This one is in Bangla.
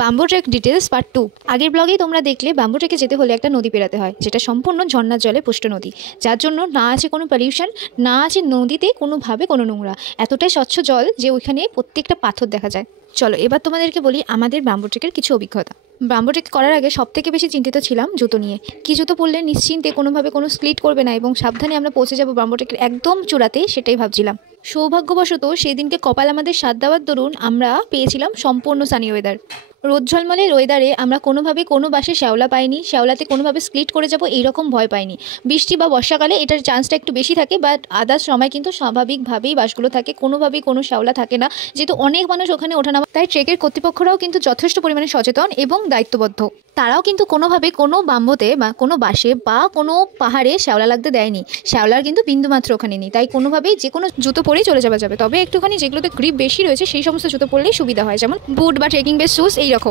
Bamboo trek details part 2। আগের ব্লগেই তোমরা দেখলে বাম্বু ট্রেকে যেতে হলে একটা নদী পেরাতে হয়, যেটা সম্পূর্ণ ঝর্ণার জলে পুষ্ট নদী, যার জন্য না আছে কোনো পলিউশন, না আছে নদীতে কোনোভাবে কোনো নোংরা। এতটাই স্বচ্ছ জল যে ওইখানে প্রত্যেকটা পাথর দেখা যায়। চলো এবার তোমাদেরকে বলি আমাদের বাম্বু ট্রেকের কিছু অভিজ্ঞতা। বাম্বু ট্রেক করার আগে সবথেকে বেশি চিন্তিত ছিলাম জুতো নিয়ে। কি জুতো পরলে নিশ্চিন্তে কোনোভাবে কোনো স্লিট করবে না এবং সাবধানে আমরা পৌঁছে যাবো বাম্বু ট্রেকের একদম চূড়াতে, সেটাই ভাবছিলাম। সৌভাগ্যবশত সেদিনকে কপাল আমাদের সাথ দেওয়ার দরুন আমরা পেয়েছিলাম সম্পূর্ণ সানি ওয়েদার। রোদ ঝলমলের ওয়েদারে আমরা কোনোভাবে কোনো বাসে শ্যাওলা পাইনি, শ্যাওলাতে কোনোভাবে স্প্লিট করে যাব এইরকম ভয় পাইনি। বৃষ্টি বা বর্ষাকালে এটার চান্সটা একটু বেশি থাকে, বাট আদার্স সময় কিন্তু স্বাভাবিকভাবেই বাসগুলো থাকে, কোনোভাবেই কোনো শ্যাওলা থাকে না, যেহেতু অনেক মানুষ ওখানে ওঠানামা। তাই ট্রেকের কর্তৃপক্ষরাও কিন্তু যথেষ্ট পরিমাণে সচেতন এবং দায়িত্ববদ্ধ। তারাও কিন্তু কোনোভাবে কোনো বাম্বোতে বা কোনো বাসে বা কোনো পাহাড়ে শ্যাওলা লাগতে দেয়নি। শ্যাওলার কিন্তু বিন্দুমাত্র ওখানে নেই, তাই কোনোভাবেই যে কোনো জুতো পরেই চলে যাওয়া যাবে। তবে একটুখানি যেগুলোতে গ্রিপ বেশি রয়েছে সেই সমস্ত জুতো পরলেই সুবিধা হয়, যেমন বুট বা ট্রেকিং বেস শুজ এইরকম।